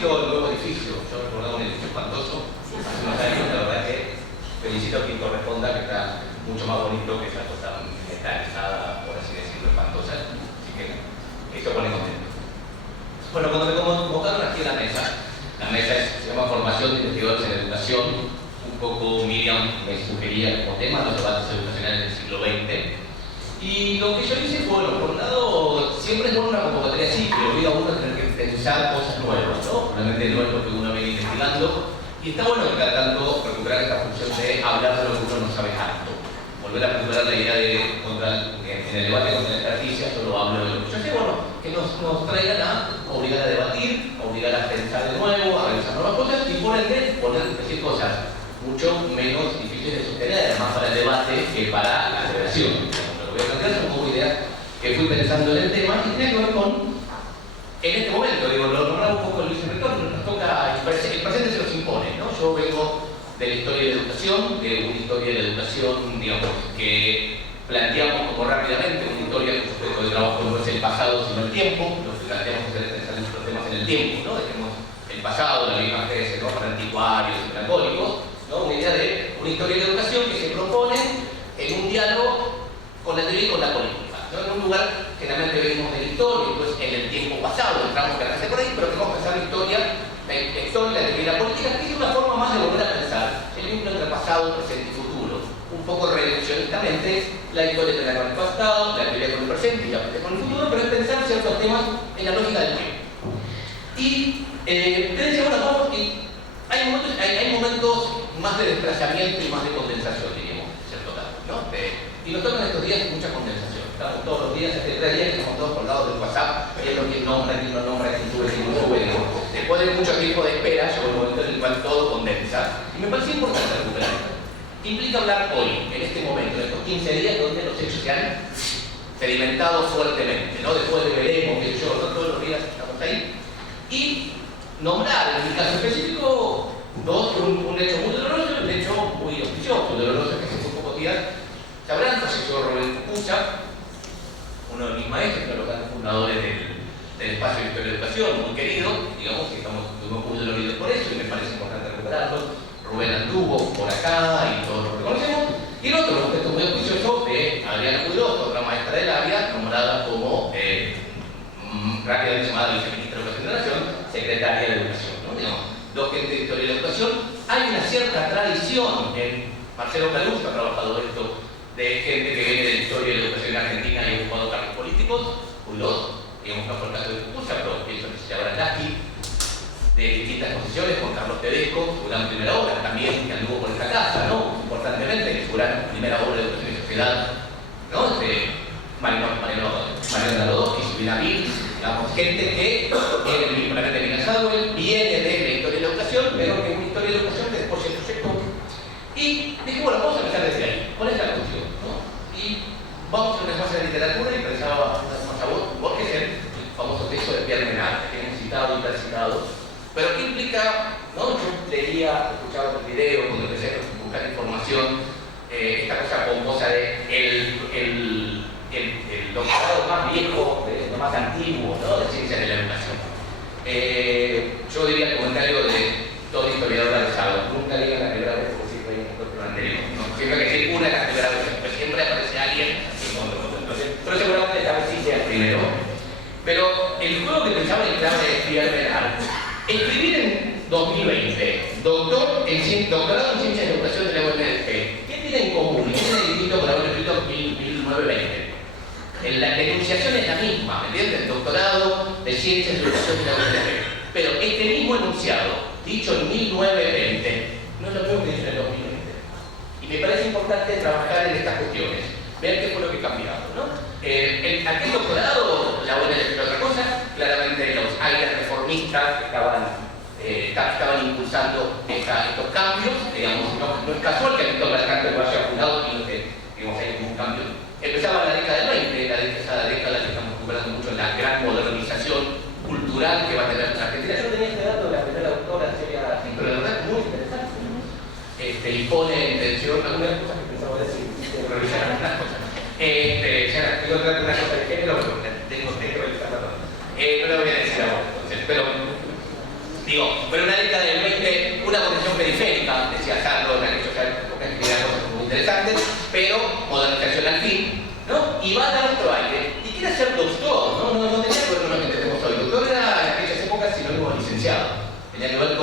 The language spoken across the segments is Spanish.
el nuevo edificio. Yo recordaba un edificio espantoso hace unos años, la verdad que felicito a quien corresponda, que está mucho más bonito que esa cosa metalizada, por así decirlo, espantosa. Así que eso pone contento. Bueno, cuando me convocaron aquí a la mesa se llama Formación de Investigadores en Educación. Un poco Miriam me sugería como tema los debates educacionales del siglo XX. Y lo que yo hice fue, bueno, por un lado, siempre es bueno una convocatoria así, que obliga a uno a tener que pensar cosas nuevas, ¿no? Realmente no es lo que uno viene investigando. Y está bueno que cada tanto recuperar esta función de hablar de lo que uno no sabe tanto. Volver a recuperar la idea de, en el debate contra la estrategia, solo hablo de lo que yo sé, bueno, que nos traigan a obligar a debatir, a obligar a pensar de nuevo, a revisar nuevas cosas y por ende decir cosas mucho menos difíciles de sostener, más para el debate que para la celebración. Voy a plantear son como ideas que fui pensando en el tema y tiene que ver con, en este momento, digo, lo nombraba un poco Luis Rector, nos toca, el presente se nos impone, ¿no? Yo vengo de la historia de la educación, de una historia de la educación, digamos, que planteamos como rápidamente, una historia que sujeto de trabajo no es el pasado sino el tiempo, lo que planteamos es pensar en los temas en el tiempo, ¿no? Dejemos el pasado, la misma que ¿no? Para anticuarios y melancólicos, ¿no? Una idea de una historia de la educación que se propone en un diálogo con la teoría y con la política, ¿no? En un lugar generalmente venimos de la historia, entonces en el tiempo pasado, entramos claramente por ahí, pero queremos pensar la historia, la teoría y la política, que es una forma más de volver a pensar el vínculo entre pasado, presente y futuro. Un poco reduccionistamente, la historia tiene con el pasado, la teoría con el presente y la política con el futuro, pero es pensar ciertos temas en la lógica del tiempo. Y te decía, bueno, vamos, y hay momentos más de desplazamiento y más de condensación, diríamos, cierto caso, ¿no? Y nos tocan estos días mucha condensación. Estamos todos los días, hace 3 días que estamos todos colgados del WhatsApp, viendo quién nombra, quién no nombra, quién sube, quién no sube. Después de mucho tiempo de espera, llegó el momento en el cual todo condensa. Y me parece importante recuperar esto. Implica hablar hoy, en este momento, en estos 15 días, donde los hechos se han sedimentado fuertemente, ¿no? Después de veremos, que yo, no todos los días estamos ahí. Y nombrar, en mi caso específico, un hecho muy doloroso y un hecho muy auspicioso. Doloroso que hace pocos días sabrán, falleció Rubén Cucha, uno de mis maestros, uno de los grandes fundadores del espacio de historia de educación, muy querido, digamos que estamos muy doloridos por eso y me parece importante recuperarlo. Rubén anduvo por acá y todos lo reconocemos. Y el otro, un texto muy auspicioso de Adriana Cuidos, otra maestra del área, nombrada como rápidamente llamada viceministra de Educación de la Nación, secretaria de Educación, ¿no? Digamos, dos gentes de historia de la educación. Hay una cierta tradición en Marcelo Caluso, ha trabajado esto, de gente que viene de la historia de la educación en Argentina y ha ocupado cargos políticos, Cuidos, digamos, no fue el caso de Cucha, pero pienso que se llama Lasky, de distintas posiciones, con Carlos Tedesco, su gran primera obra, también que anduvo por esta casa, ¿no? Importantemente, que su gran primera obra de educación y sociedad, ¿no? Mariano Narodowski, Silvina Vil, digamos, gente que viene de Mina Sadwell, viene de la historia de la educación, pero que es una historia de la educación que después se proyectó. Y dije, bueno, vamos a empezar desde ahí. ¿Cuál es la cuestión? ¿No? Y vamos a una clase de literatura y pensaba más a Borges, el famoso texto de Pierre Menard, que hemos citado y percitado. Pero ¿qué implica? ¿No? Yo leía, escuchaba el video, cuando empecé a buscar información, esta cosa pomposa de el doctorado más viejo, lo más antiguo, ¿no? De ciencias de la educación. Yo diría el comentario de todo historiador avanzado, nunca digan la primera vez porque siempre hay un doctor anterior, ¿no? Siempre que decir una de las primeras veces, pero siempre aparece alguien en otro. Pero seguramente esta vez sí sea el primero. Pero el juego que pensaba en clave de Pierre Menard, escribir en 2020, doctorado en ciencias de educación de la UNLP, ¿qué tiene en común? ¿Qué tiene distinto con haber escrito en 1920? La enunciación es la misma, ¿me entienden? Doctorado de ciencias de educación de la UNLP. Pero este mismo enunciado, dicho en 1920, no es lo mismo que dicho en el 2020. Y me parece importante trabajar en estas cuestiones, ver qué fue lo que ha cambiado, ¿no? Aquel doctorado, la UNLP era otra cosa, claramente los aires reformistas estaban impulsando estos cambios, digamos, no es casual que Víctor Bergante lo haya fundado y que, digamos, hay un cambio. Empezaba la década del 20, esa década que estamos recuperando mucho en la gran modernización cultural que va a tener la Argentina. Yo no tenía este dato de la primera doctora, sería así, pero la verdad es muy interesante. Y pone en tensión algunas cosas que pensaba decir, revisar algunas cosas. Ya tengo una cosa de género, pero tengo que revisarla toda. No lo voy a decir ahora, entonces, pero digo, perfil, ¿no? Y va a dar otro aire. Y quiere ser doctor, ¿no? No tenía que ver con lo que entendemos hoy. Doctor era en aquellas épocas sinónimo de licenciado. Tenía que ver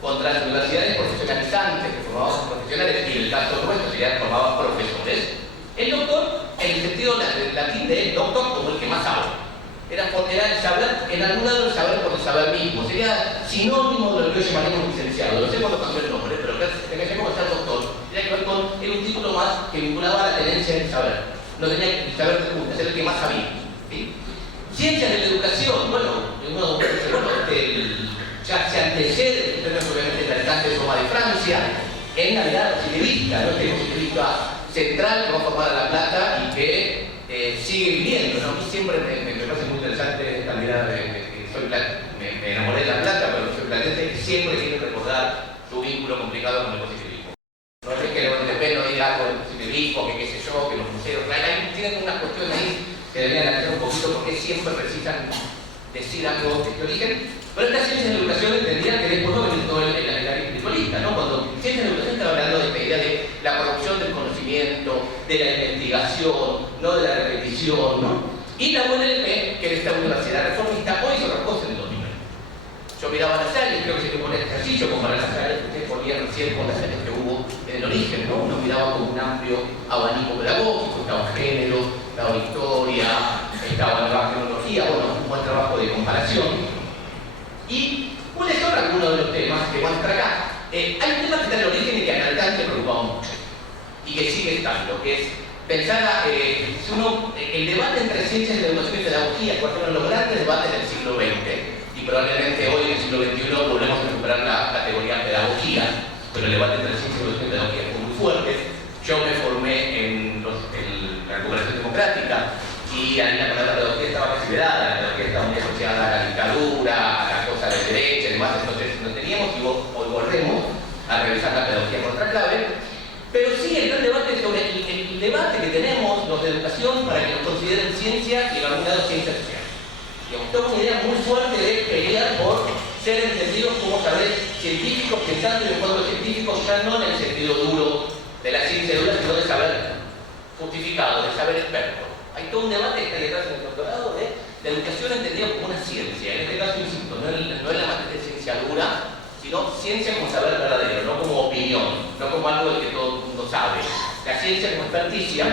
contra las universidades profesionalizantes que formaban profesionales, y en el caso nuestro sería formaban profesores. El doctor, en el sentido latín de doctor, como el que más sabe. Era el saber, en algún lado el saber por el saber mismo. Sería sinónimo de lo que hoy llamaríamos licenciado. No sé cuándo cambió el nombre, pero en ese momento ser doctor tenía que ver con era un título más que vinculaba a la tenencia del saber. No tenía que saber de punta, ser el que más sabía. ¿Sí? Ciencias de la educación, bueno, ya se antecede, ustedes obviamente el alcance de Soma de Francia, en la mirada positivista, ¿no? Tenemos un positivista central que va a formar a La Plata y que sigue viviendo, ¿no? A mí siempre me parece muy interesante esta mirada me enamoré de La Plata, pero soy platense, siempre quiero recordar su vínculo complicado con el positivismo. No es que el PP no diga algo del positivismo, que qué sé yo, que los museos, tienen unas cuestiones ahí que deberían analizar un poquito porque siempre precisan decir algo de este origen. Pero esta ciencia de la educación entendía que después va a venir todo el agriculturista, ¿no? Cuando ciencia de la educación estaba hablando de esta idea de la producción del conocimiento, de la investigación, no de la repetición, ¿no? Y la UNLP, que era esta universidad reformista, hoy hizo otra cosa en el 2009. Yo miraba las áreas, creo que se pone el ejercicio, comparar las áreas que ustedes ponían recién con las áreas que hubo en el origen, ¿no? Uno miraba con un amplio abanico pedagógico, estaba género, estaba historia, estaba nueva tecnología, bueno, un buen trabajo de comparación. ¿Y cuáles son algunos de los temas que muestra acá? Hay un tema que está en el origen y que en alcance preocupa mucho y que sigue estando, que es pensar el debate entre ciencias de la educación y pedagogía, cuáles fueron los grandes debates del siglo XX, y probablemente hoy en el siglo XXI volvemos a recuperar la categoría pedagogía, pero el debate entre ciencias de la educación y pedagogía fue muy fuerte. Yo me formé en la recuperación democrática y ahí la pedagogía estaba considerada, la pedagogía estaba muy asociada a la dictadura, a la cosa de derecha y demás, entonces no teníamos y hoy volvemos a revisar la pedagogía por otra clave. Pero sí, el gran debate sobre el debate que tenemos los de educación para que nos consideren ciencia y en algún lado ciencia social. Digamos, tengo una idea muy fuerte de pelear por ser entendidos como saberes científicos, pensando en el cuadro científico ya no en el sentido duro de la ciencia dura, sino de saber justificado, de saber experto. Hay todo un debate que está detrás en el doctorado de la educación entendida como una ciencia. En este caso, insisto, no es la materia de ciencia dura, sino ciencia como saber verdadero, no como opinión, no como algo del que todo el mundo sabe. La ciencia como experticia.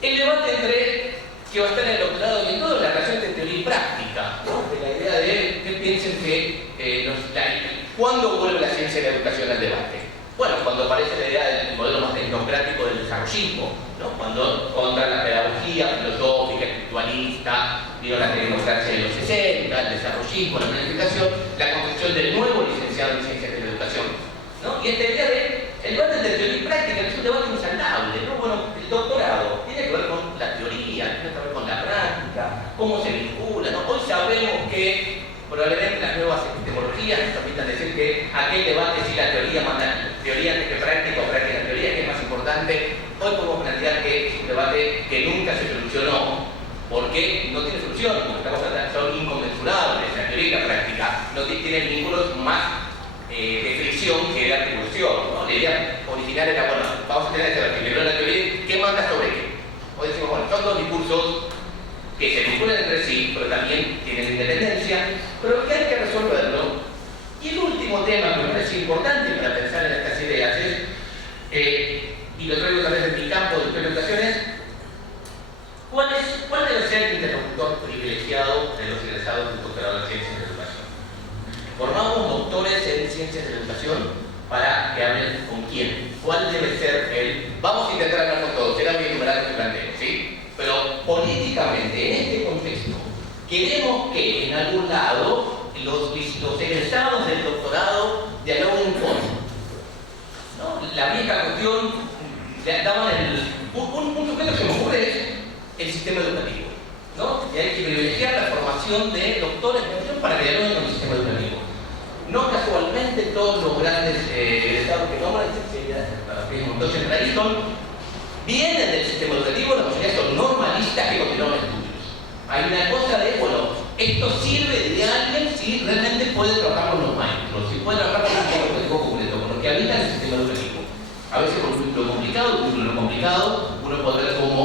El debate entre, que va a estar en el doctorado y en todo, la relación entre teoría y práctica, ¿no? De la idea de que piensen que ¿cuándo vuelve la ciencia y la educación al debate? Bueno, cuando aparece la idea del modelo más tecnocrático del desarrollismo, ¿no? Cuando contra la pedagogía filosófica, espiritualista, vino la tecnocracia de los 60, el desarrollismo, la planificación, la construcción del nuevo licenciado en ciencias de la educación, ¿no? Y esta idea de el debate entre teoría y práctica, que es un debate insaldable, ¿no? Bueno, el doctorado tiene que ver con la teoría, tiene que ver con la práctica, cómo se vincula, ¿no? Hoy sabemos que probablemente las nuevas epistemologías nos permitan decir que aquel debate si la teoría manda teoría antes que práctica o práctica teoría, que es más importante. Hoy podemos plantear que es un debate que nunca se solucionó porque no tiene solución, porque son inconmensurables, la teoría y la práctica no tienen vínculos más de fricción que de articulación, ¿no? La idea original era, bueno, vamos a tener este debate, primero la teoría, ¿qué manda sobre qué? Hoy decimos, bueno, son dos discursos que se vinculan entre sí, pero también tienen independencia, pero que hay que resolverlo. Y el último tema que me parece importante para pensar en estas ideas es, y lo traigo también de mi campo de implementaciones, ¿cuál debe ser el interlocutor privilegiado de los egresados del doctorado en ciencias de la educación? Formamos doctores en ciencias de la educación para que hablen con quién. ¿Cuál debe ser el? Vamos a intentar hablar con todos, será muy enumerado que planteo, ¿sí? Pero políticamente, en este contexto, queremos que en algún lado los egresados del doctorado dialoguen con, ¿no? La vieja cuestión, daban un sujeto que se me ocurre es el sistema educativo, ¿no? Y hay que privilegiar la formación de doctores de educación para que dialoguen con el sistema educativo. No casualmente todos los grandes egresados que nombran, Montoya y Traíson, vienen del sistema educativo, la mayoría son normalistas que continúan estudios. Hay una cosa de, bueno, esto sirve de alguien si realmente puede trabajar con los maestros, si puede trabajar con el sistema educativo completo, con los que habitan el sistema educativo. A veces por lo complicado, uno puede ver cómo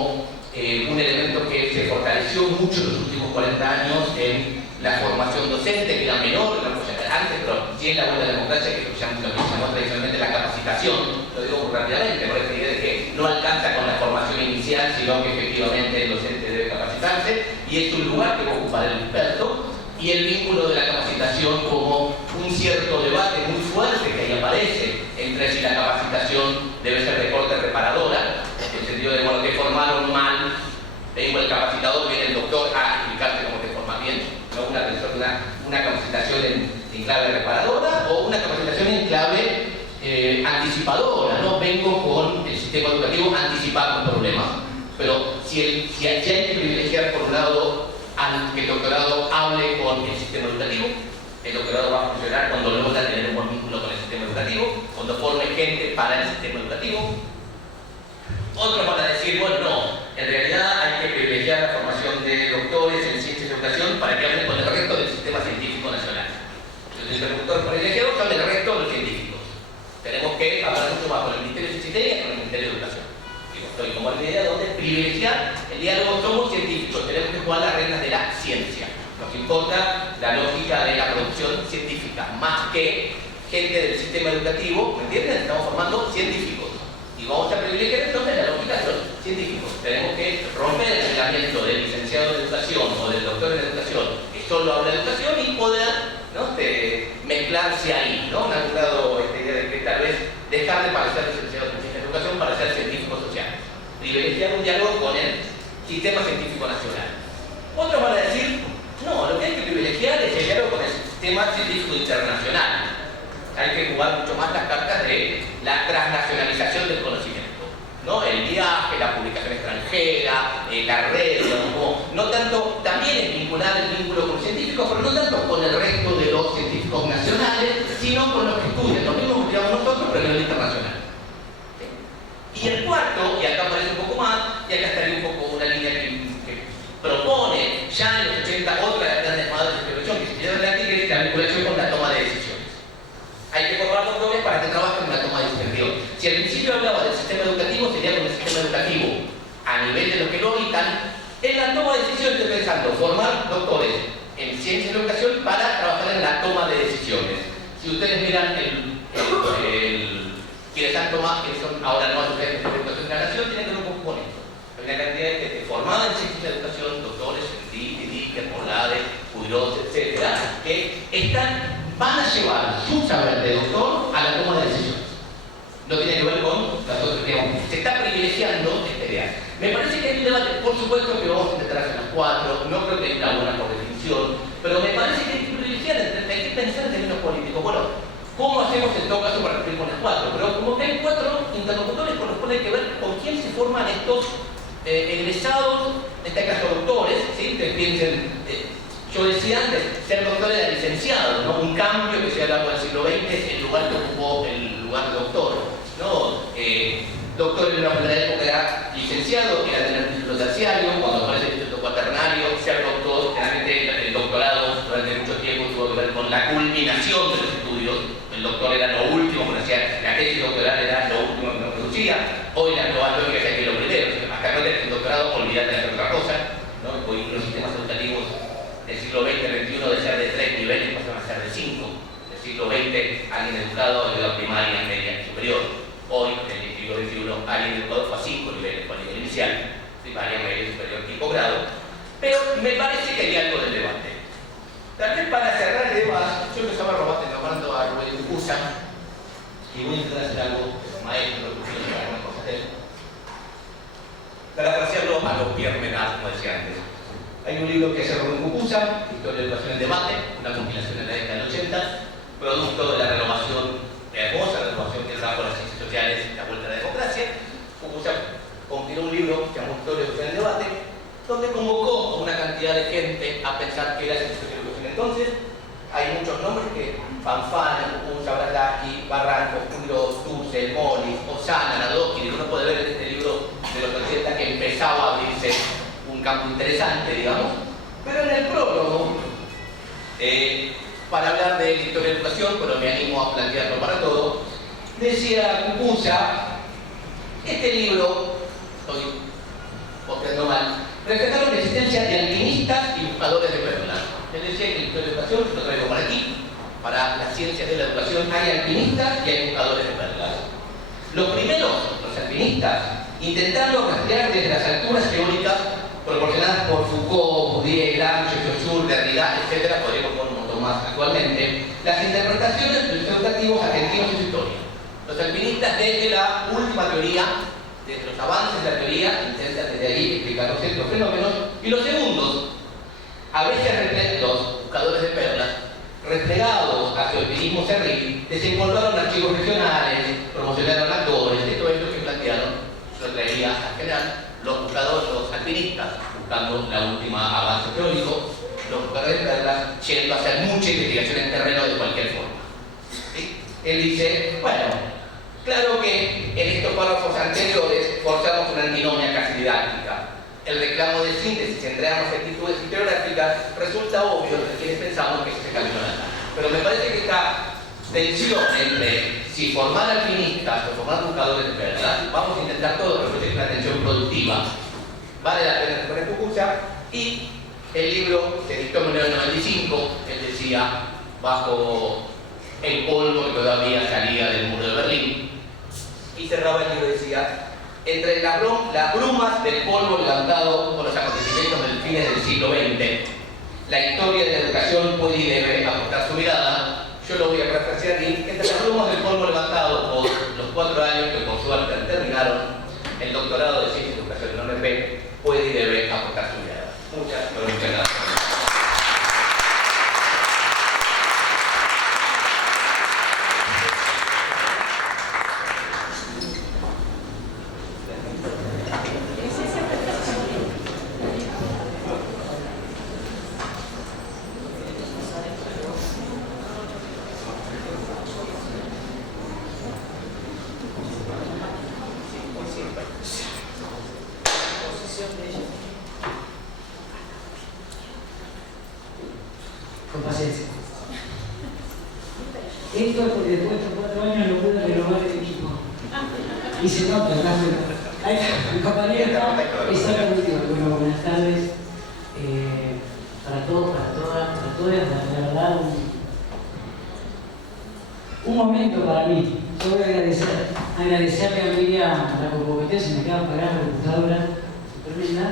mucho en los últimos 40 años en la formación docente, que era menor, antes, pero sí en la vuelta de la democracia, que lo que llamamos tradicionalmente la capacitación. Lo digo muy rápidamente, por esta idea de que no alcanza con la formación inicial, sino que efectivamente el docente debe capacitarse, y es un lugar que va a ocupar el experto, y el vínculo de la capacitación como un cierto debate muy fuerte que ahí aparece entre si la capacitación debe ser de corte reparadora, en el sentido de, bueno, te formaron mal, vengo el capacitador, viene el doctor a explicarte cómo te formas bien, ¿no? Una capacitación en clave reparadora o una capacitación en clave anticipadora, ¿no? Vengo con el sistema educativo a anticipar los problemas, pero si hay que privilegiar por un lado que el doctorado hable con el sistema educativo, el doctorado va a funcionar cuando logra tener un buen vínculo con el sistema educativo, cuando forme gente para el sistema educativo. Otros van a decir, bueno, no, en realidad hay que privilegiar la formación de doctores en ciencias de educación para que hablen con el resto del sistema científico nacional. Los interlocutores privilegiados hablan del resto de los científicos. Tenemos que hablar mucho más con el Ministerio de Ciencia y con el Ministerio de Educación. Estoy como la idea donde privilegiar el diálogo. Somos científicos, tenemos que jugar las reglas de la ciencia. Nos importa la lógica de la producción científica, más que gente del sistema educativo, ¿me entienden? Estamos formando científicos. Y vamos a privilegiar entonces la lógica de los científicos. Tenemos que romper el reglamento del licenciado en educación o del doctor en educación, que solo habla de educación, y poder, ¿no?, mezclarse ahí, ¿no? Han logrado esta idea de que tal vez dejar de parecer licenciados en ciencias de educación para ser científicos sociales. Privilegiar un diálogo con el sistema científico nacional. Otros van a decir, no, lo que hay que privilegiar es el diálogo con el sistema científico internacional. Hay que jugar mucho más las cartas de la transnacionalización del conocimiento, ¿no? El viaje, la publicación extranjera, la red, no tanto, también es vincular el vínculo con los científicos, pero no tanto con el resto de los científicos nacionales, sino con los que estudian, lo mismo que estudiamos nosotros, pero a nivel internacional. Y el cuarto, y acá aparece un poco más, y acá estaría un poco una línea que propone ya en los 80 otra de las grandes madres de prevención que se lleva adelante, que es la vinculación con la toma de decisiones. Hay que formar doctores para que trabajen en la toma de decisiones. Si al principio hablaba del sistema educativo, sería con el sistema educativo a nivel de lo que lo habitan. En la toma de decisiones estoy pensando formar doctores en ciencias de educación para trabajar en la toma de decisiones. Si ustedes miran quienes han tomado, quienes son ahora nuevos docentes de educación de la nación, tienen que ver un poco con esto. Hay una cantidad de gente formada en ciencias de educación, doctores en DIC, Morlade, Puigros, etcétera, que van a llevar su saber de doctor a la toma de decisiones. No tiene que ver con las otras, digamos. Se está privilegiando esta idea. Me parece que hay un debate, por supuesto que vamos a intentar hacer las cuatro, no creo que hay una buena por definición, pero me parece que hay que privilegiar, hay que pensar en términos políticos. Bueno, ¿cómo hacemos en todo caso para cumplir con las cuatro? Pero como que hay cuatro interlocutores con los cuales hay que ver con quién se forman estos egresados, en este caso doctores, ¿sí? Ustedes piensen, yo decía antes, ser doctor era licenciado, ¿no? Un cambio que se ha dado en el siglo XX es el lugar que ocupó el lugar de doctor, ¿no? Doctor en una primera época era licenciado, que era tener un título terciario. Cuando aparece el instituto cuaternario, ser doctor, generalmente el doctorado durante mucho tiempo tuvo que ver con la culminación de los estudios. El doctor era lo último que hacía, la tesis doctoral era lo último que uno producía. Hoy la nueva lógica es que lo primero, hasta no tener un doctorado, olvídate de hacer otra cosa, ¿no? Hoy los sistemas educativos del siglo XX-XXI de ser de 3 niveles pasaron a ser de 5. Del siglo XX, alguien educado de la primaria, media y superior. Hoy, en el siglo XXI, alguien educado fue a 5 niveles, fue a nivel inicial, primaria, media, superior y posgrado. Pero me parece que hay algo del debate. Tal vez para cerrar el debate, yo empezaba nombrando a Rubén Cucuza, y voy a intentar hacer algo, maestro, algunas cosas de él, para parecerlo a los Pierre Menard, como decía antes. Hay un libro que es Rubén Cucuza, Historia de la Educación en Debate, una compilación en la década del 80, producto de la renovación, hermosa renovación que trajo las ciencias sociales, la vuelta a la democracia. Cucuza compiló un libro que llamó Historia de la Educación en Debate, donde convocó a una cantidad de gente a pensar que era ciencia social de educación. Entonces, hay muchos nombres que Panfana, Cucuza, Braslavsky, Barranco, Puigros, Dussel, Molis, Osana, Nadoski, que uno puede ver en este libro de los 80 que empezaba a abrirse un campo interesante, digamos. Pero en el prólogo, para hablar de historia de la educación, pero me animo a plantearlo para todo, decía Cucuza, este libro, estoy copiando mal, reflejaron la existencia de alquimistas las ciencias de la educación hay alpinistas y hay buscadores de perlas. Los primeros, los alpinistas, intentando rastrear desde las alturas teóricas proporcionadas por Foucault, Bourdieu, Gramsci, Saussure, Derrida, etc., podríamos poner un montón más actualmente, las interpretaciones de los educativos argentinos y su historia. Los alpinistas desde la última teoría, desde los avances de la teoría, intentan desde ahí explicar los ciertos fenómenos, y los segundos, a veces los buscadores de perlas, replegados hacia el alpinismo cerril, desenvolvaron archivos regionales, promocionaron actores, de todo esto que plantearon, yo traería en general, los buscadores, los alpinistas, buscando la última avance teórico, los buscadores de perlas, yendo a hacer mucha investigación en terreno de cualquier forma. ¿Sí? Él dice, bueno, claro que en estos párrafos anteriores forzamos una antinomia casi didáctica. El reclamo de síntesis entre ambas actitudes historiográficas resulta obvio de quienes pensamos que se cambió nada. Pero me parece que esta tensión entre si formar alpinistas o formar buscadores de perlas, vamos a intentar todo, pero es una tensión productiva, vale la pena poner Fukushima. Y el libro se dictó en 1995, él decía, bajo el polvo que todavía salía del muro de Berlín, y cerraba el libro y decía, entre las brumas del polvo levantado por los acontecimientos del fines del siglo XX, la historia de la educación puede y debe aportar su mirada. Yo lo voy a parafrasear aquí. Entre las brumas del polvo levantado por los 4 años que por suerte terminaron el doctorado de Ciencias y Educación en la UNP, puede y debe aportar su mirada. Muchas gracias. Con paciencia. Esto es porque después de 4 años no puedo renovar el equipo. Y se nota, ahí está, mi compañero está conmigo. Bueno, buenas tardes. Para todos, para todas, la verdad, un momento para mí. Yo voy a agradecerle a Miriam la competencia, me quedan pagar la computadora, tremenda.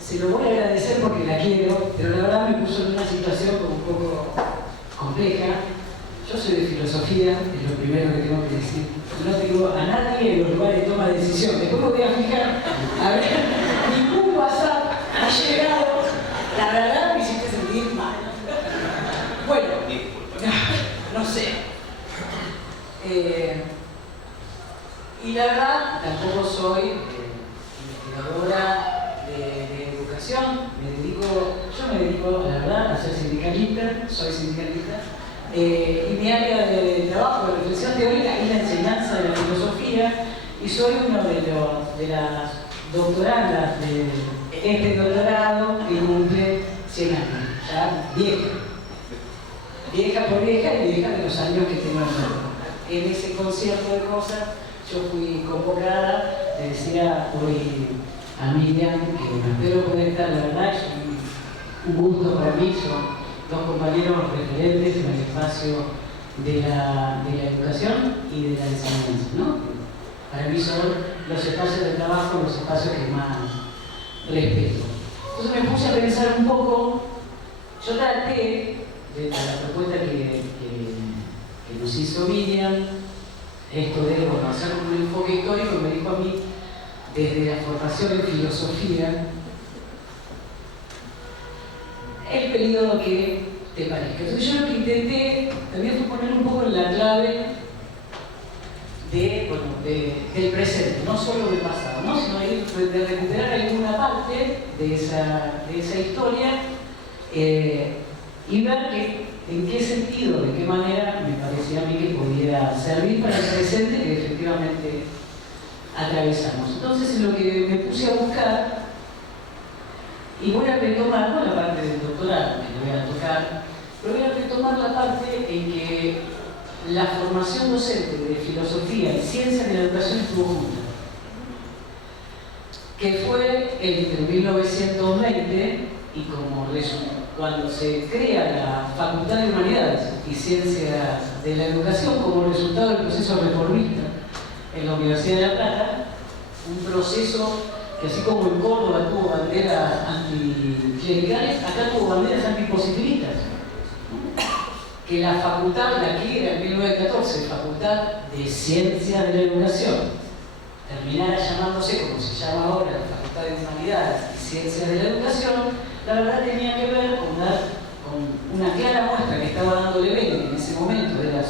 Se lo voy a agradecer porque la quiero, pero la verdad me puso en una situación como un poco compleja. Yo soy de filosofía, es lo primero que tengo que decir. No tengo a nadie en los lugares de toma de decisión. Después me voy a fijar, a ver, ningún WhatsApp ha llegado. La verdad me hiciste sentir mal. Bueno, no sé. Y la verdad, tampoco soy investigadora de educación, yo me dedico, la verdad, a ser sindicalista, soy sindicalista, y mi área de trabajo, de reflexión teórica, es la enseñanza de la filosofía, y soy uno de las doctorandas de este doctorado que cumple 100 años, ya vieja por vieja y vieja de los años que tengo en ese concierto de cosas. Yo fui convocada, le decía hoy a Miriam, que espero poder estar, la verdad, es un gusto para mí, son dos compañeros referentes en el espacio de la educación y de la enseñanza, ¿no? Para mí son los espacios de trabajo, los espacios que más respeto. Entonces me puse a pensar un poco, yo traté, de la propuesta que nos hizo Miriam, esto de hacer un enfoque histórico, me dijo a mí, desde la formación en filosofía, el periodo que te parezca. Entonces yo lo que intenté también fue poner un poco en la clave del presente, no solo del pasado, ¿no? Sino de recuperar alguna parte de esa historia y ver en qué sentido, de qué manera me parecía a mí que podía servir para el presente que efectivamente atravesamos. Entonces, en lo que me puse a buscar, y voy a retomar, no la parte del doctorado que le voy a tocar, pero voy a retomar la parte en que la formación docente de filosofía y ciencias de la educación estuvo junta, que fue entre 1920 y cuando se crea la Facultad de Humanidades y Ciencias de la Educación como resultado del proceso reformista en la Universidad de La Plata, un proceso que así como en Córdoba tuvo banderas anticlericales, acá tuvo banderas antipositivistas. Que la facultad, la que era en 1914, Facultad de Ciencias de la Educación, terminara llamándose, como se llama ahora, la Facultad de Humanidades y Ciencias de la Educación, la verdad tenía que ver con una clara muestra que estaba dando Levene en ese momento, era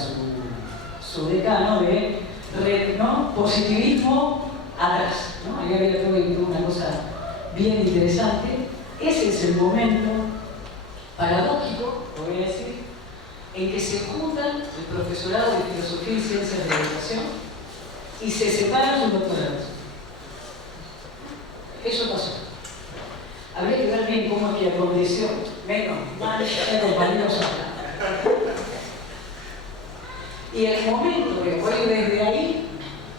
su decano, de ¿no? Positivismo atrás. ¿No? Ahí había todo una cosa bien interesante. Ese es el momento paradójico, voy a decir, en que se juntan el profesorado de Filosofía y Ciencias de la Educación y se separan sus doctorados. Eso pasó. Habría que ver bien cómo es que aconteció. Menos mal, ya compañeros acá. Y el momento que fue desde ahí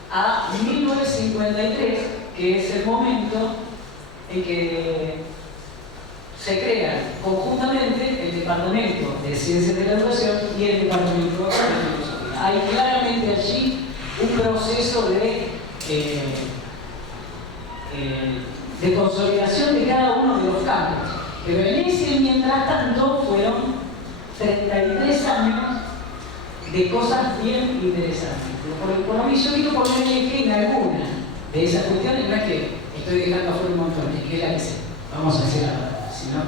a 1953, que es el momento en que se crean conjuntamente el Departamento de Ciencias de la Educación y el Departamento de Filosofía. Hay claramente allí un proceso de consolidación de cada uno de los campos. Pero en ese, mientras tanto, fueron 33 años de cosas bien interesantes. Por lo menos yo quiero ponerle que en alguna de esas cuestiones, no es que estoy dejando afuera un montón, es que es la que sé. Vamos a hacer ahora. ¿No?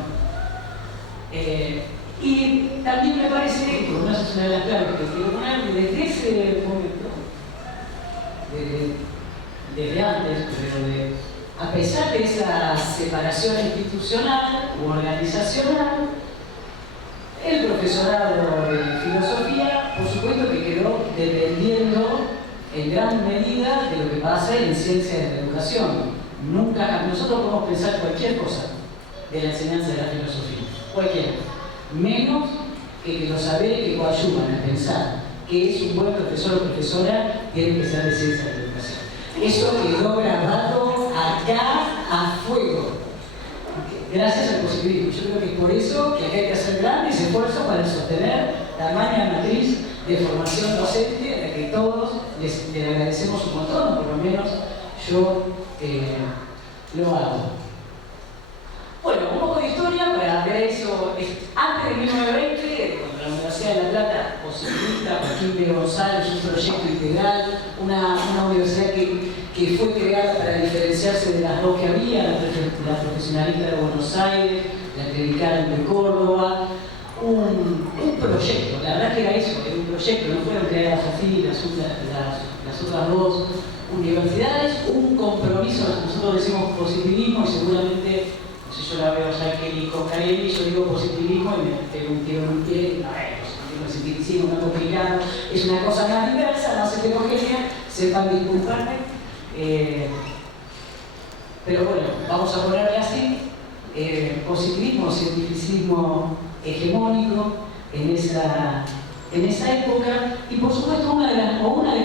Y también me parece que, por una es una de las claves que quiero poner, desde ese momento, desde antes, pero a pesar de esa separación institucional u organizacional, el profesorado de filosofía, por supuesto que quedó dependiendo en gran medida de lo que pasa en ciencias de la educación. Nosotros podemos pensar cualquier cosa de la enseñanza de la filosofía, cualquiera, menos que los saberes que coadyuvan a pensar que es un buen profesor o profesora tiene que ser de ciencia de la educación. Eso quedó grabado acá a fuego, gracias al positivismo. Yo creo que es por eso que acá hay que hacer grandes esfuerzos para sostener la magna matriz de formación docente, a la que todos les agradecemos un montón, o por lo menos yo lo hago. Bueno, un poco de historia para ver eso. Antes de 1920, cuando la Universidad de La Plata, positivista, Joaquín P. González, un proyecto integral, una universidad que fue creada para diferenciarse de las dos que había, la profesionalista de Buenos Aires, la clerical de Córdoba, un proyecto, la verdad que era eso, era un proyecto, no fueron creadas así las otras dos universidades, un compromiso, nosotros decimos positivismo y seguramente, no sé, yo la veo ya que con Caribe, yo digo positivismo y me pego un tiro en un pie, a ver, el cientificismo no es complicado, es una cosa más diversa, más heterogénea, sepan disculparme, pero bueno, vamos a ponerle así, positivismo, cientificismo hegemónico en esa época, y por supuesto una de las notas,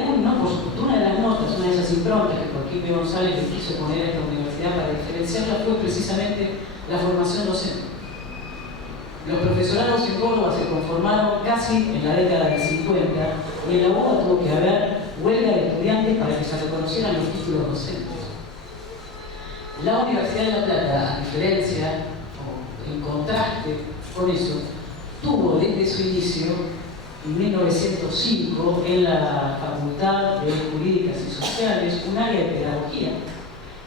una de esas improntas que Joaquín P. González le quiso poner a esta universidad para diferenciarla fue precisamente la formación docente. Los profesorados en Córdoba se conformaron casi en la década del 50 y en la UBA tuvo que haber huelga de estudiantes para que se reconocieran los títulos docentes. La Universidad de La Plata, a diferencia o en contraste con eso, tuvo desde su inicio, en 1905, en la Facultad de Jurídicas y Sociales, un área de pedagogía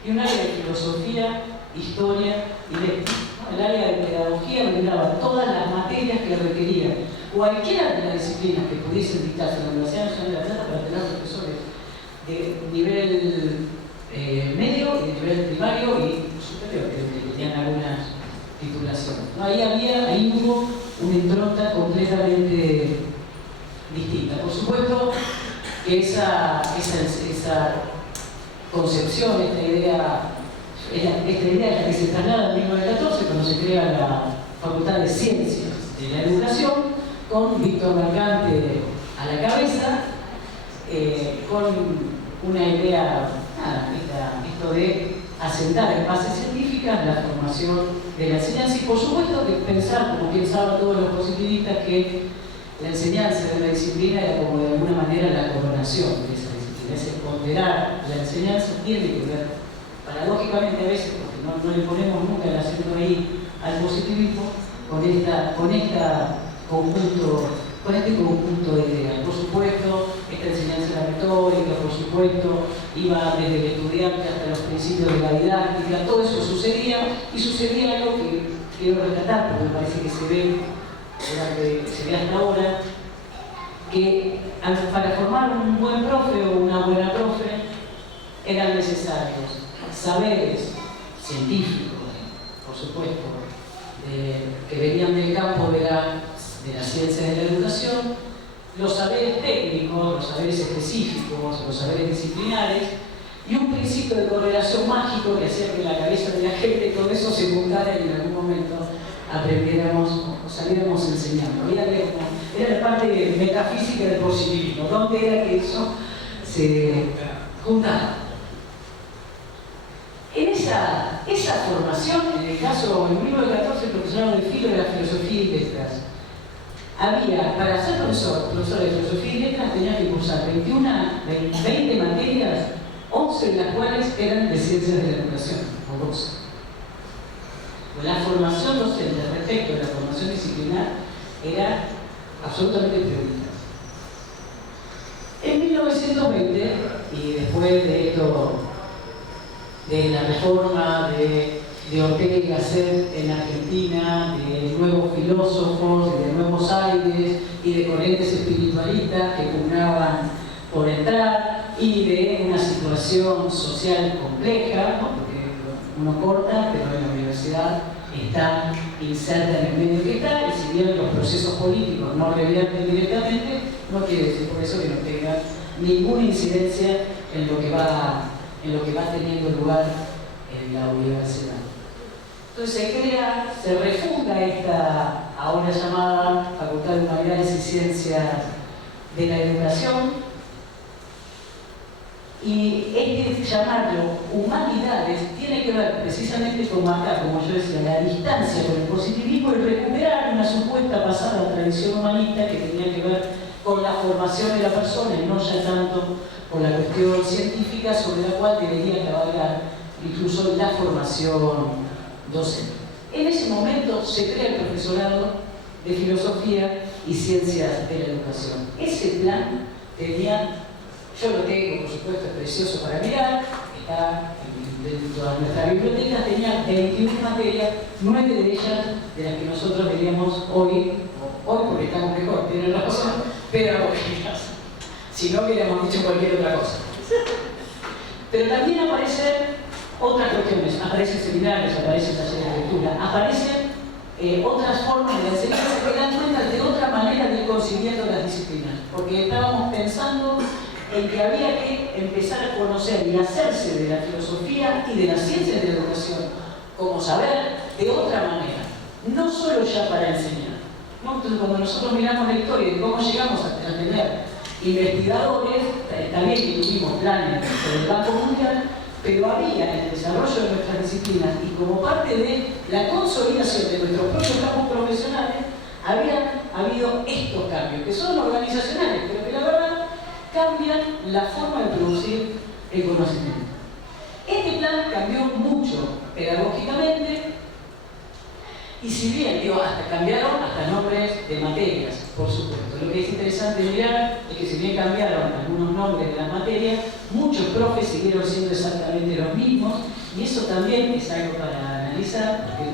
y un área de filosofía, historia y letras. El área de pedagogía brindaba todas las materias que requerían cualquiera de las disciplinas que pudiesen dictarse en la Universidad Nacional de La Plata para tener profesores de nivel medio y de nivel primario y superior, que tenían algunas titulaciones. ¿No? Ahí hubo una impronta completamente distinta. Por supuesto que esa concepción, esta idea que se traslada en 1914 cuando se crea la Facultad de Ciencias de la Educación, con Víctor Mercante a la cabeza, con una idea, esto de asentar en bases científicas la formación de la enseñanza y por supuesto que pensar, como pensaban todos los positivistas, que la enseñanza de una disciplina era como de alguna manera la coronación de esa disciplina, ese ponderar la enseñanza tiene que ver, paradójicamente a veces, porque no le ponemos nunca el acento ahí al positivismo, con este conjunto de ideas. Por supuesto, esta enseñanza era retórica, por supuesto, iba desde el estudiante hasta los principios de la didáctica, todo eso sucedía, y sucedía algo que quiero rescatar, porque me parece que se ve hasta ahora, que para formar un buen profe o una buena profe eran necesarios saberes científicos, por supuesto, que venían del campo de la ciencia de la educación, los saberes técnicos, los saberes específicos, los saberes disciplinares, y un principio de correlación mágico que hacía que en la cabeza de la gente todo eso se juntara y en algún momento aprendiéramos o saliéramos enseñando. Era la parte metafísica del positivismo, donde era que eso se juntaba. En esa formación, en el caso, en 1914, el profesorado de Filo era Filosofía y Letras. Había, para ser profesor de Filosofía y Letras, tenía que cursar 20 materias, 11 de las cuales eran de Ciencias de la Educación, o 12. La formación docente respecto a la formación disciplinar era absolutamente prioritaria. En 1920, y después de esto, de la reforma de Ortega y Gasset en Argentina, de nuevos filósofos, de nuevos aires y de corrientes espiritualistas que pugnaban por entrar, y de una situación social compleja, ¿no? Porque uno corta, pero en la universidad está inserta en el medio que está, y si bien los procesos políticos no revierten directamente, no quiere decir por eso que no tenga ninguna incidencia en lo que va teniendo lugar en la universidad. Entonces se refunda esta ahora llamada Facultad de Humanidades y Ciencias de la Educación, y llamarlo humanidades tiene que ver precisamente con marcar, como yo decía, la distancia con el positivismo y recuperar una supuesta pasada tradición humanista que tenía que ver con la formación de la persona y no ya tanto con la cuestión científica sobre la cual debería cabalgar incluso la formación docente. En ese momento se crea el profesorado de Filosofía y Ciencias de la Educación. Ese plan tenía, yo lo tengo, por supuesto, es precioso para mirar, está dentro de nuestra biblioteca, tenía 21 materias, 9 de ellas de las que nosotros veríamos hoy porque estamos mejor, tienen razón, pedagógicas. Si no, hubiéramos dicho cualquier otra cosa. Pero también aparecen otras cuestiones, aparecen seminarios, aparecen talleres de lectura, aparecen otras formas de enseñanza que dan cuenta de otra manera de ir consiguiendo las disciplinas, porque estábamos pensando en que había que empezar a conocer y hacerse de la filosofía y de las ciencias de la educación como saber de otra manera, no solo ya para enseñar. ¿No? Entonces, cuando nosotros miramos la historia de cómo llegamos a tener investigadores, está bien que tuvimos planes por el Banco Mundial, pero había en el desarrollo de nuestras disciplinas y como parte de la consolidación de nuestros propios campos profesionales, había habido estos cambios, que son organizacionales, pero que la verdad cambian la forma de producir el conocimiento. Este plan cambió mucho pedagógicamente, y si bien, cambiaron hasta nombres de materias, por supuesto. Lo que es interesante mirar es que si bien cambiaron algunos nombres de las materias, muchos profes siguieron siendo exactamente los mismos, y eso también es algo para analizar, porque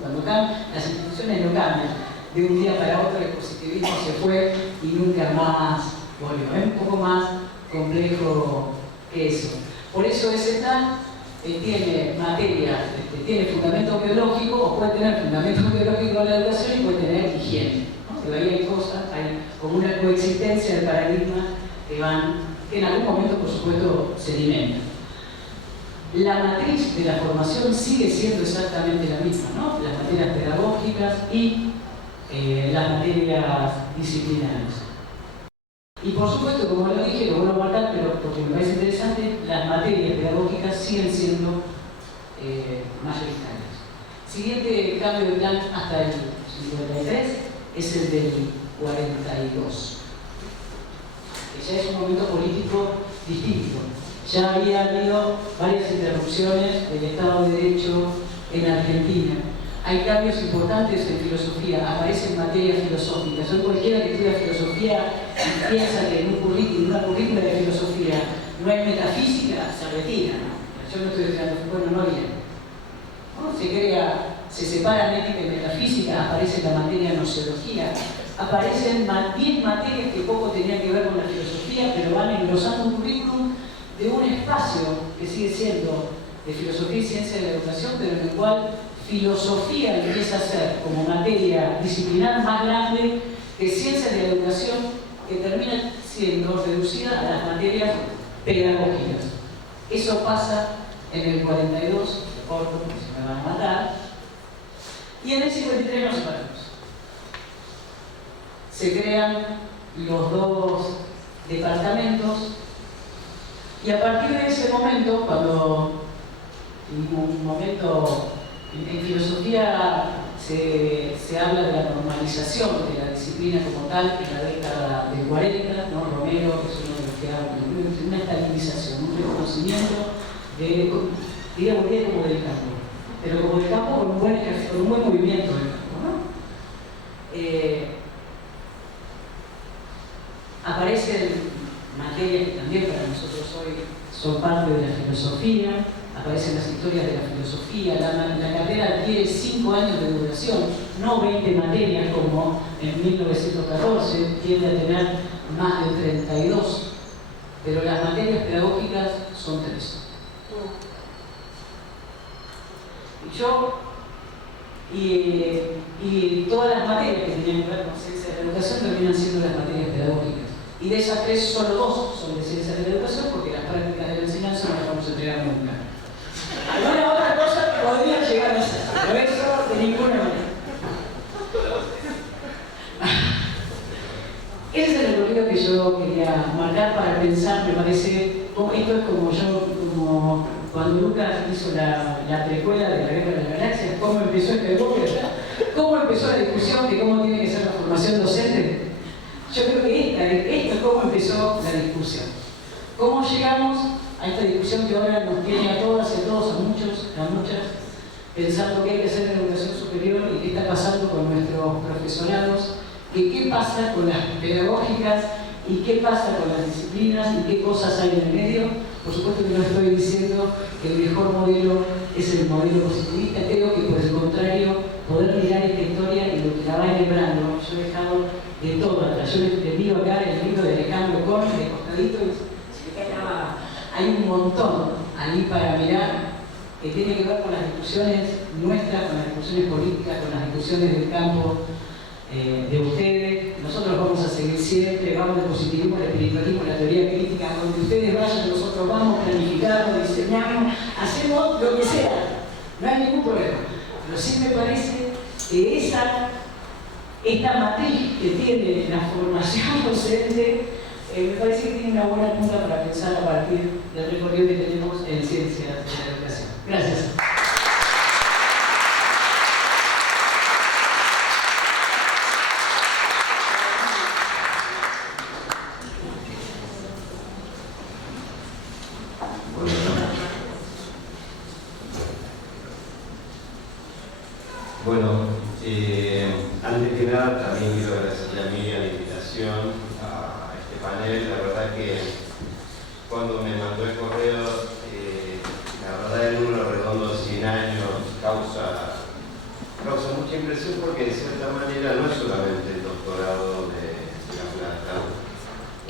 cuando las instituciones no cambian de un día para otro, el positivismo se fue y nunca más volvió. Es un poco más complejo que eso. Por eso ese plan tiene materias, tiene fundamento biológico, o puede tener fundamento biológico en la educación y puede tener higiene, ¿no? Pero ahí hay cosas, hay como una coexistencia de paradigmas que en algún momento, por supuesto, se alimentan. La matriz de la formación sigue siendo exactamente la misma, ¿no? Las materias pedagógicas y las materias disciplinares. Y por supuesto, como lo dije, lo vuelvo a marcar, pero porque me parece interesante, las materias pedagógicas siguen siendo Siguiente cambio de plan hasta el 53 es el del 42, que ya es un momento político distinto. Ya había habido varias interrupciones del Estado de Derecho en Argentina. Hay cambios importantes en filosofía, aparecen materias filosóficas. Hoy cualquiera que estudia filosofía y piensa que en una currícula de filosofía no hay metafísica, se retira. Yo no estoy estudiando, bueno, no bien. Se separan ética y metafísica, aparece la materia nociología, aparecen 10 materias que poco tenían que ver con la filosofía, pero van englosando un currículum de un espacio que sigue siendo de filosofía y ciencia de la educación, pero en el cual filosofía empieza a ser como materia disciplinar más grande que ciencias de la educación, que termina siendo reducida a las materias pedagógicas. Eso pasa en el 42, corto, porque se me van a matar, y en el 53 nos separamos. Se crean los dos departamentos, y a partir de ese momento, cuando un momento en filosofía se habla de la normalización de la disciplina como tal en la década del 40, ¿no? Romero, que es uno de los que habla de una estabilización, un reconocimiento de, diríamos bien, como del campo, pero como del campo con un buen movimiento del campo, ¿no? Aparecen materias que también para nosotros hoy son parte de la filosofía, aparecen las historias de la filosofía, la carrera adquiere 5 años de duración, no 20 materias como en 1914, tiende a tener más de 32, pero las materias pedagógicas son 3. Y todas las materias que tenían que ver con ciencia de la educación terminan siendo las materias pedagógicas. Y de esas 3, solo 2 son de ciencias de la educación, porque las prácticas de la enseñanza no las vamos a entregar nunca. Alguna otra cosa que podría llegar a ser, pero eso de ninguna manera. Ese es el recorrido que yo quería marcar para pensar, me parece, esto es como cuando Lucas hizo la precuela de la Guerra de las Galaxias, cómo empezó esta época, cómo empezó la discusión de cómo tiene que ser la formación docente. Yo creo que esto es cómo empezó la discusión. ¿Cómo llegamos a esta discusión que ahora nos tiene a todas y a todos, a muchas, pensando qué hay que hacer en la educación superior y qué está pasando con nuestros profesorados, y qué pasa con las pedagógicas y qué pasa con las disciplinas y qué cosas hay en el medio? Por supuesto que no estoy diciendo que el mejor modelo es el modelo positivista, creo que por el contrario, poder mirar esta historia y lo que la va enhebrando. Yo he dejado de todo atrás. Yo les envío acá el libro de Alejandro Korn, de costadito, y hay un montón ahí para mirar que tiene que ver con las discusiones nuestras, con las discusiones políticas, con las discusiones del campo de ustedes. Nosotros vamos a seguir siempre, vamos de positivismo, el espiritualismo, la teoría crítica, donde ustedes vayan, nosotros vamos, planificamos, diseñamos, hacemos lo que sea, no hay ningún problema. Pero sí me parece que esta matriz que tiene la formación docente, me parece que tiene una buena punta para pensar a partir del recorrido que tenemos en ciencias de la educación. Gracias. Bueno, antes que nada también quiero agradecerle a Miriam la invitación a este panel. La verdad que cuando me mandó el correo, la verdad el número redondo de 100 años causa mucha impresión, porque de cierta manera no es solamente el doctorado de La Plata.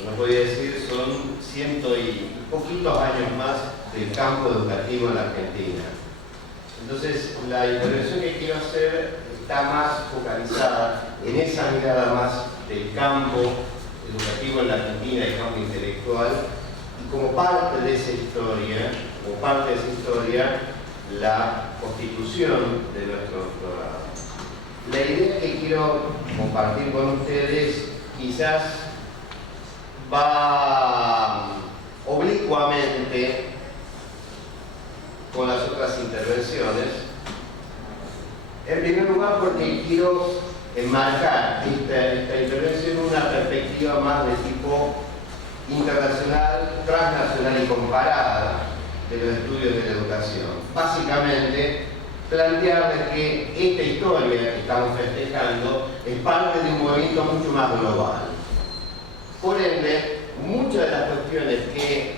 Uno podría decir son 100 y poquitos años más del campo educativo en la Argentina. Entonces, la intervención que quiero hacer está más focalizada en esa mirada más del campo educativo en la Argentina, el campo intelectual, y como parte de esa historia, la constitución de nuestro doctorado. La idea que quiero compartir con ustedes quizás va oblicuamente con las otras intervenciones, En primer lugar, porque quiero enmarcar esta intervención en una perspectiva más de tipo internacional, transnacional y comparada de los estudios de la educación. Básicamente, plantearles que esta historia que estamos festejando es parte de un movimiento mucho más global. Por ende, muchas de las cuestiones que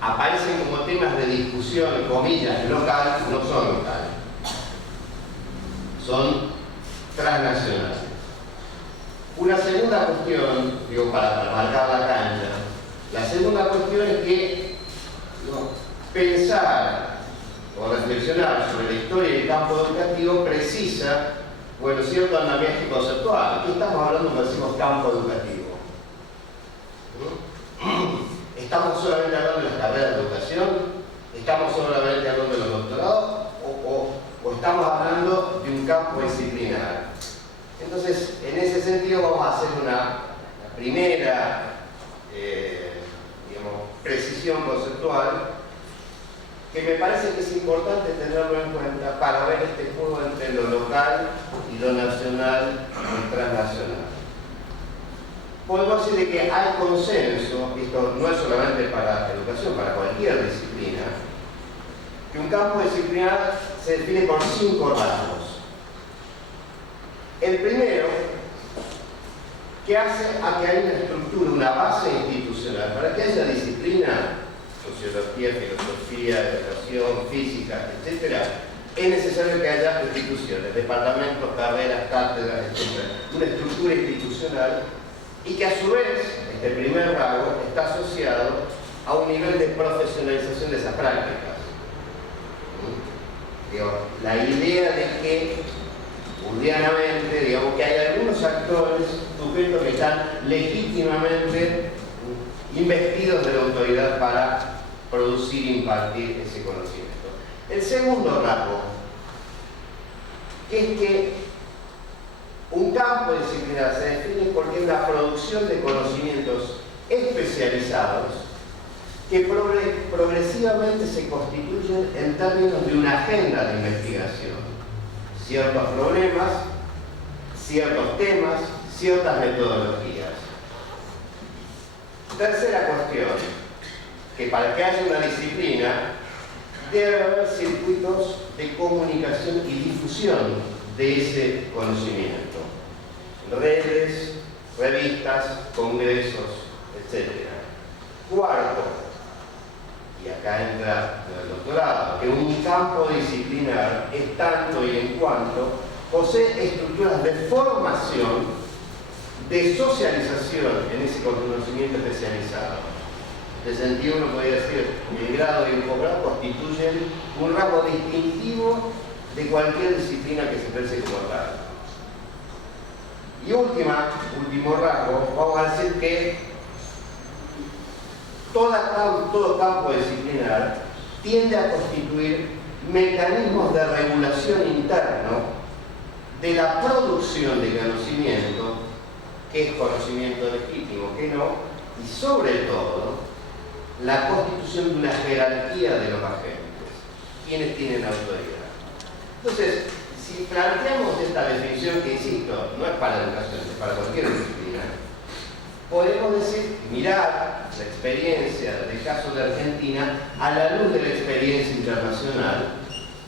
aparecen como temas de discusión, comillas, local, no son locales, son transnacionales. Una segunda cuestión, digo, para marcar la cancha, la segunda cuestión es que pensar o reflexionar sobre la historia del campo educativo precisa, bueno, cierto andamiaje conceptual. Aquí estamos hablando cuando decimos campo educativo. ¿Estamos solamente hablando de las carreras de educación? ¿Estamos solamente hablando de los doctorados? ¿O estamos hablando de un campo disciplinar? Entonces, en ese sentido vamos a hacer una primera precisión conceptual que me parece que es importante tenerlo en cuenta para ver este juego entre lo local y lo nacional y transnacional. Podemos decir de que hay consenso, esto no es solamente para educación, para cualquier disciplina, que un campo disciplinar se define por 5 rasgos. El primero, que hace a que haya una estructura, una base institucional. Para que haya disciplina, sociología, filosofía, educación, física, etc., es necesario que haya instituciones, departamentos, carreras, cátedras, etc. Una estructura institucional y que a su vez, este primer rasgo, está asociado a un nivel de profesionalización de esas prácticas. La idea de que, burdianamente, digamos que hay algunos actores, sujetos que están legítimamente investidos de la autoridad para producir e impartir ese conocimiento. El segundo rasgo es que un campo disciplinar se define porque es la producción de conocimientos especializados que progresivamente se constituyen en términos de una agenda de investigación. Ciertos problemas, ciertos temas, ciertas metodologías. Tercera cuestión, que para que haya una disciplina debe haber circuitos de comunicación y difusión de ese conocimiento. Redes, revistas, congresos, etc. Cuarto, y acá entra el doctorado, que un campo disciplinar es tanto y en cuanto posee estructuras de formación, de socialización en ese conocimiento especializado. En ese sentido, uno podría decir que el grado y el posgrado constituyen un rasgo distintivo de cualquier disciplina que se exprese como tal. Y último rasgo, vamos a decir que todo campo disciplinar tiende a constituir mecanismos de regulación interno de la producción de conocimiento, que es conocimiento legítimo, que no, y sobre todo la constitución de una jerarquía de los agentes, quienes tienen autoridad. Entonces, si planteamos esta definición que, insisto, no es para educación, es para cualquier disciplina, podemos decir, mirar la experiencia del caso de Argentina a la luz de la experiencia internacional,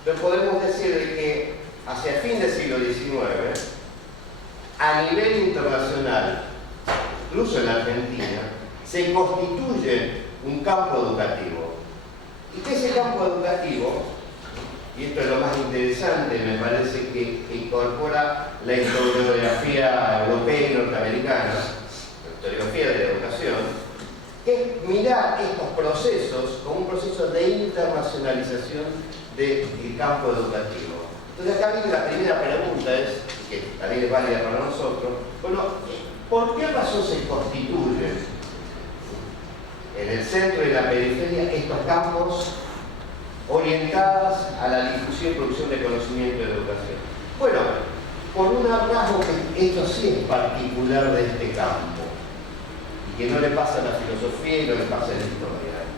pero podemos decir de que hacia fin del siglo XIX, a nivel internacional, incluso en Argentina, se constituye un campo educativo. Y que ese campo educativo, y esto es lo más interesante, me parece que incorpora la historiografía europea y norteamericana, la historiografía de la educación, es mirar estos procesos como un proceso de internacionalización del campo educativo. Entonces acá viene la primera pregunta, que también es válida para nosotros, bueno, ¿por qué razón se constituyen en el centro y la periferia estos campos orientados a la difusión y producción de conocimiento y de educación? Bueno, por un rasgo que esto sí es particular de este campo y que no le pasa a la filosofía y no le pasa a la historia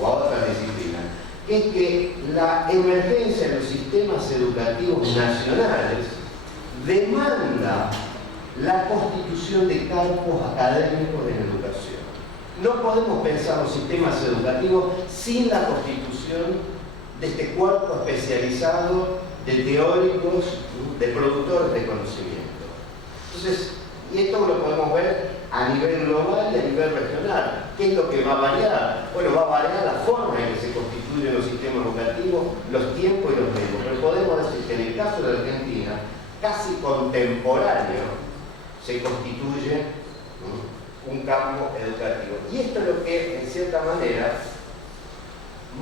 o a otras disciplinas. que es que la emergencia de los sistemas educativos nacionales demanda la constitución de campos académicos en educación. No podemos pensar los sistemas educativos sin la constitución de este cuerpo especializado de teóricos, de productores de conocimiento. Entonces, y esto lo podemos ver a nivel global y a nivel regional. ¿Qué es lo que va a variar? Bueno, va a variar la forma en que se constituyen los sistemas educativos, los tiempos y los medios. Pero podemos decir que en el caso de Argentina, casi contemporáneo, se constituye un campo educativo. Y esto es lo que, en cierta manera,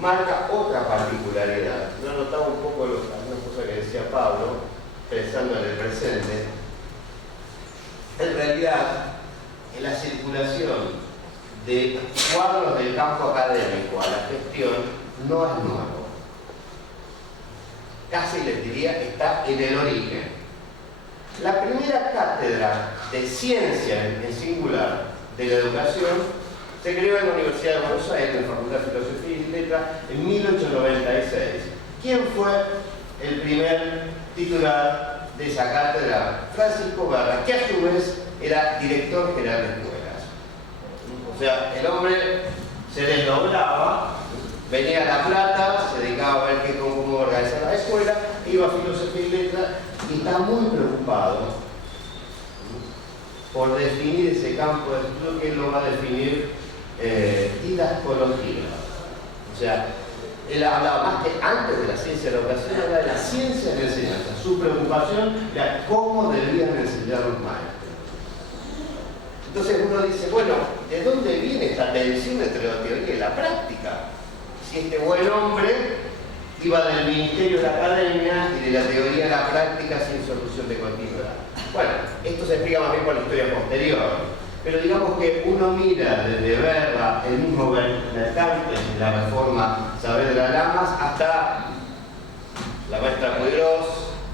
marca otra particularidad. Yo anotaba un poco algunas cosas que decía Pablo, pensando en el presente. En realidad, en la circulación de cuadros del campo académico a la gestión no es nuevo. Casi les diría que está en el origen. La primera cátedra de ciencia en singular de la educación se creó en la Universidad de Buenos Aires, en la Facultad de Filosofía y Letras, en 1896. ¿Quién fue el primer titular de esa cátedra? Francisco Berra, que a su vez era director general de escuelas. O sea, el hombre se desdoblaba, venía a La Plata, se dedicaba a ver cómo organizar la escuela, iba a Filosofía y Letras y está muy preocupado por definir ese campo de estudio que él lo va a definir didascología. O sea, él hablaba más que antes de la ciencia de la educación, hablaba de la ciencia de la enseñanza. Su preocupación era cómo debían enseñar los maestros. Entonces uno dice, bueno, ¿de dónde viene esta tensión entre la teoría y la práctica? Si este buen hombre iba del ministerio de la academia y de la teoría a la práctica sin solución de continuidad. Bueno, esto se explica más bien por la historia posterior, pero digamos que uno mira desde Berra, el mismo Mercante, en la reforma Saber de las Lamas, hasta la maestra Puigros,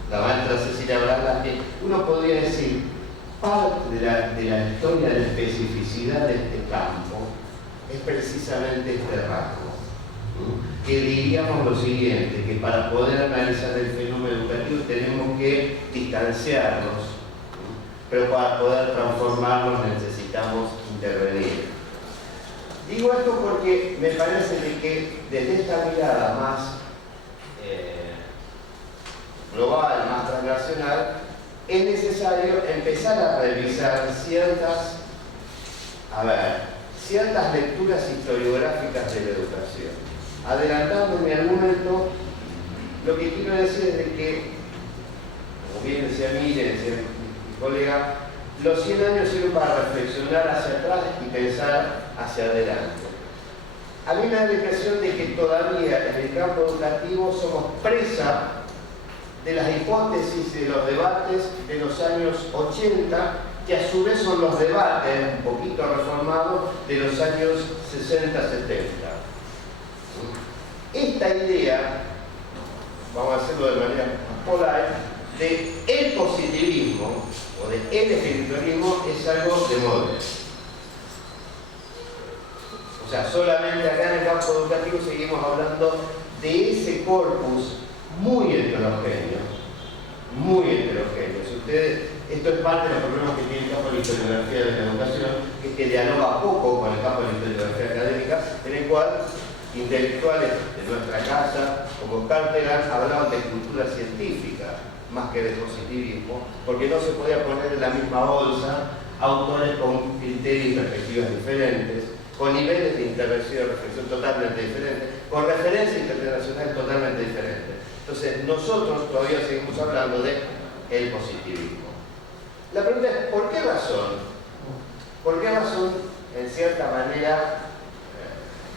la maestra Cecilia Bradley. Uno podría decir, parte de la historia de la especificidad de este campo es precisamente este rasgo. Que diríamos lo siguiente, que para poder analizar el fenómeno educativo tenemos que distanciarnos, pero para poder transformarnos necesitamos intervenir. Digo esto porque me parece que desde esta mirada más global, más transnacional, es necesario empezar a revisar ciertas lecturas historiográficas de la educación. Adelantando mi argumento, lo que quiero decir es de que, como bien decía Miriam, decía mi colega, los 100 años sirven para reflexionar hacia atrás y pensar hacia adelante. A mí me da la impresión de que todavía en el campo educativo somos presa de las hipótesis y de los debates de los años 80, que a su vez son los debates, un poquito reformados, de los años 60-70. Esta idea, vamos a hacerlo de manera polar, de el positivismo o de el espiritualismo es algo de moda. O sea, solamente acá en el campo educativo seguimos hablando de ese corpus muy heterogéneo. Si ustedes, esto es parte de los problemas que tiene el campo de la historiografía de la educación, que dialoga poco con el campo de la historiografía académica, en el cual intelectuales de nuestra casa, como Cartelan, hablaban de cultura científica más que de positivismo, porque no se podía poner en la misma bolsa autores con criterios y perspectivas diferentes, con niveles de intervención y reflexión totalmente diferentes, con referencias internacionales totalmente diferentes. Entonces, nosotros todavía seguimos hablando de el positivismo. La pregunta es, ¿por qué razón? ¿Por qué razón, en cierta manera,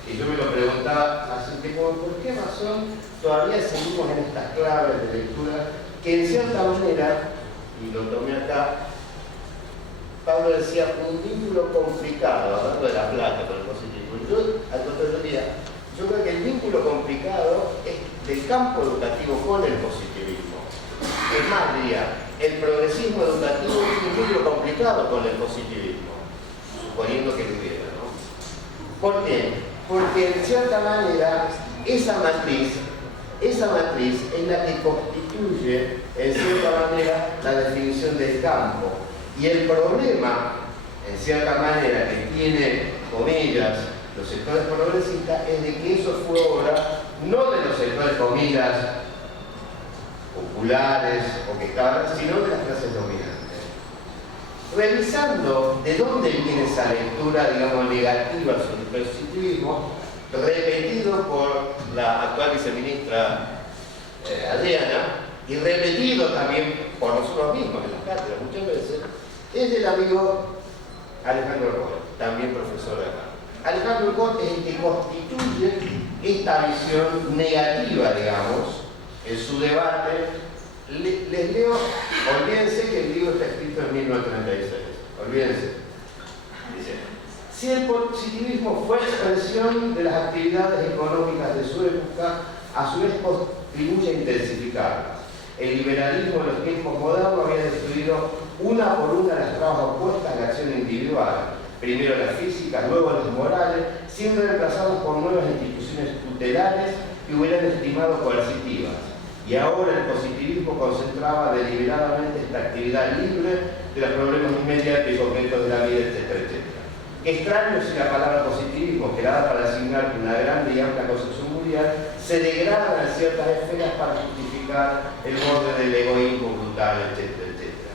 y yo me lo preguntaba hace un tiempo, ¿por qué razón todavía seguimos en estas claves de lectura que en cierta manera, y lo tomé acá, Pablo decía, un vínculo complicado, hablando de la plata con el positivismo? Yo, al contrario, yo creo que el vínculo complicado es del campo educativo con el positivismo. Es más, diría, el progresismo educativo es un vínculo complicado con el positivismo, suponiendo que lo hubiera, ¿no? ¿Por qué? Porque en cierta manera esa matriz es la que constituye, en cierta manera, la definición del campo. Y el problema, en cierta manera, que tiene, comillas, los sectores progresistas, es de que eso fue obra no de los sectores, comillas, populares o que estaban, sino de las clases dominantes. Revisando de dónde viene esa lectura, digamos, negativa sobre el positivismo, repetido por la actual viceministra Adriana, y repetido también por nosotros mismos en las cátedras muchas veces, es del amigo Alejandro Ercole, también profesor de acá. Alejandro Ercole es el que constituye esta visión negativa, digamos, en su debate. Les leo, olvídense que el libro está escrito en 1936, olvídense. Dice: si el positivismo fue expresión de las actividades económicas de su época, a su vez contribuye a intensificarlas. El liberalismo en los tiempos modernos había destruido una por una las trabas opuestas a la acción individual, primero las físicas, luego las morales, siendo reemplazadas por nuevas instituciones tutelares que hubieran estimado coercitivas. Y ahora el positivismo concentraba deliberadamente esta actividad libre de los problemas inmediatos y concretos de la vida, etcétera, etcétera. Extraño si la palabra positivismo, creada para asignar una grande y amplia concepción mundial, se degrada en ciertas esferas para justificar el borde del egoísmo brutal, etcétera, etcétera.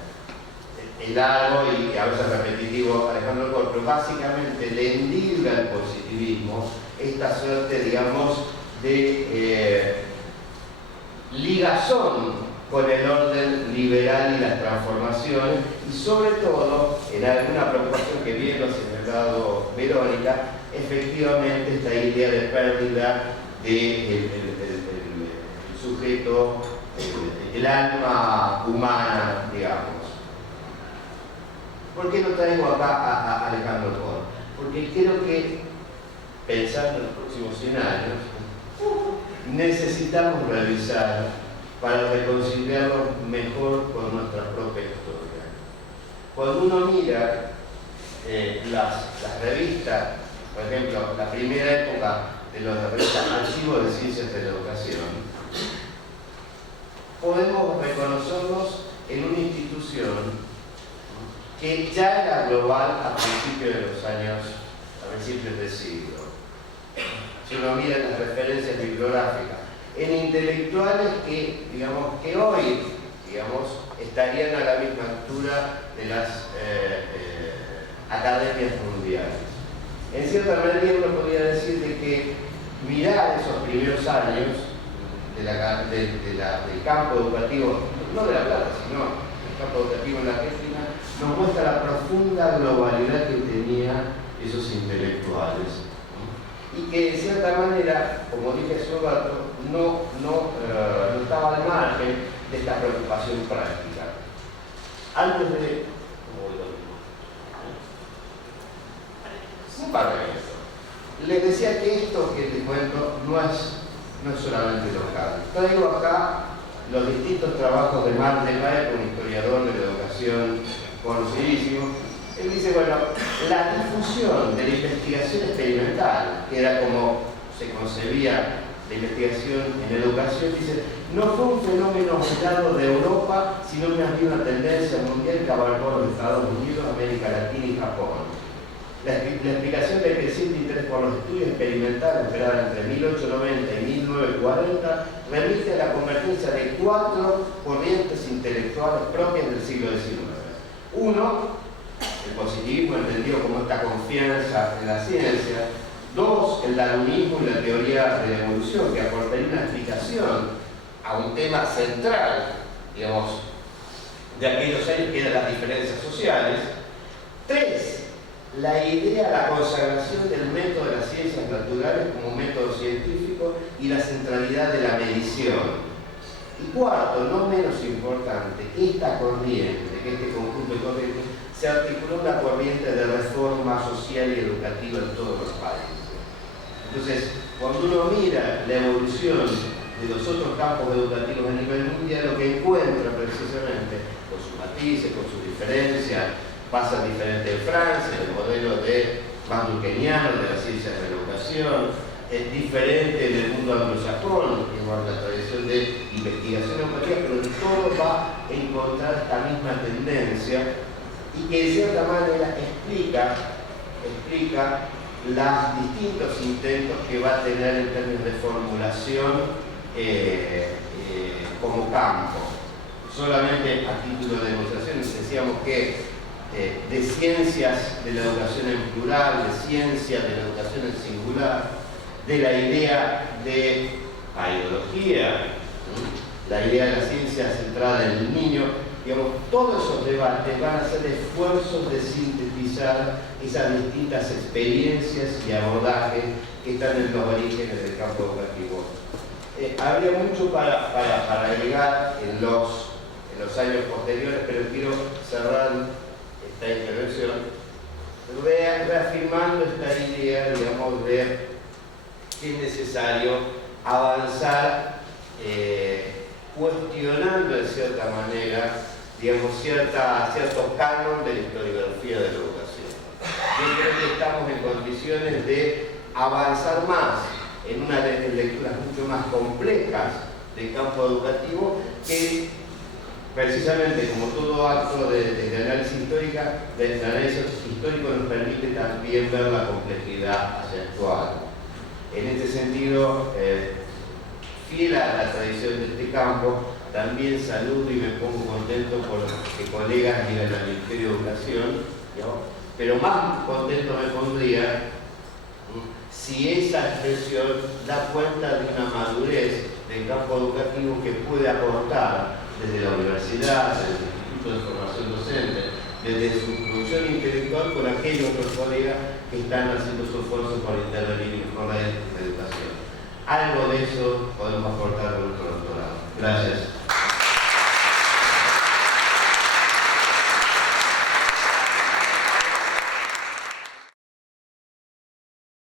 El largo y a veces repetitivo Alejandro Ercole, pero básicamente le endilga al positivismo esta suerte, digamos, de ligazón con el orden liberal y las transformaciones, y sobre todo, en alguna preocupación que bien lo ha señalado Verónica, efectivamente esta idea de pérdida del sujeto, el alma humana, digamos. ¿Por qué no traigo acá a Alejandro Ercole? Porque creo que, pensando en los próximos 100 años, necesitamos revisar para reconciliarnos mejor con nuestra propia historia. Cuando uno mira las revistas, por ejemplo, la primera época de los revistas Archivos de Ciencias de la Educación, podemos reconocernos en una institución que ya era global a principios del siglo. Si uno mira las referencias bibliográficas, en intelectuales que, digamos, que hoy, digamos, estarían a la misma altura de las academias mundiales. En cierta manera uno podría decir de que mirar esos primeros años del campo educativo, no de La Plata, sino del campo educativo en la Argentina, nos muestra la profunda globalidad que tenían esos intelectuales. Y que en cierta manera, como dije hace un rato, no estaba al margen de esta preocupación práctica. Antes de... un par de minutos. Les decía que esto que les cuento no es solamente local. Traigo acá los distintos trabajos de Marc Delvaye, un historiador de la educación conocidísimo. Él dice, bueno, la difusión de la investigación experimental, que era como se concebía la investigación en educación, dice, no fue un fenómeno aislado de Europa, sino más bien una tendencia mundial que abarcó los Estados Unidos, América Latina y Japón. La explicación del creciente interés por los estudios experimentales esperada entre 1890 y 1940 remite a la convergencia de 4 corrientes intelectuales propias del siglo XIX. Uno, el positivismo entendido como esta confianza en la ciencia. 2, el darwinismo y la teoría de la evolución, que aportaría una explicación a un tema central, digamos, de aquellos años que eran las diferencias sociales. 3, la idea, la consagración del método de las ciencias naturales como método científico y la centralidad de la medición. Y 4, no menos importante, esta corriente, este conjunto de corrientes, se articuló una corriente de reforma social y educativa en todos los países. Entonces, cuando uno mira la evolución de los otros campos educativos a nivel mundial, lo que encuentra precisamente, con sus matices, con sus diferencias, pasa diferente en Francia, el modelo más durkheimiano de las ciencias de la educación, es diferente en el mundo anglosajón, en la tradición de investigación educativa, pero todo va a encontrar esta misma tendencia y que de cierta manera explica los distintos intentos que va a tener en términos de formulación como campo. Solamente a título de demostración decíamos que de ciencias de la educación en plural, de ciencias de la educación en singular, de la idea de biología, la idea de la ciencia centrada en el niño, digamos, todos esos debates van a ser esfuerzos de sintetizar esas distintas experiencias y abordajes que están en los orígenes del campo educativo. Habría mucho para agregar en los años posteriores, pero quiero cerrar esta intervención reafirmando esta idea, digamos, de que es necesario avanzar cuestionando de cierta manera, digamos, cierto canon de la historiografía de la educación. Yo creo que estamos en condiciones de avanzar más en unas lecturas mucho más complejas del campo educativo que precisamente como todo acto de análisis histórico nos permite también ver la complejidad actual. En este sentido, fiel a la tradición de este campo, también saludo y me pongo contento por que colegas llegan al Ministerio de Educación, ¿no? Pero más contento me pondría si esa expresión da cuenta de una madurez del campo educativo que puede aportar desde la universidad, desde el Instituto de Formación Docente, desde su producción intelectual con aquellos otros colegas que están haciendo su esfuerzo por intervenir en la educación. Algo de eso podemos aportar con nuestro doctorado. Gracias.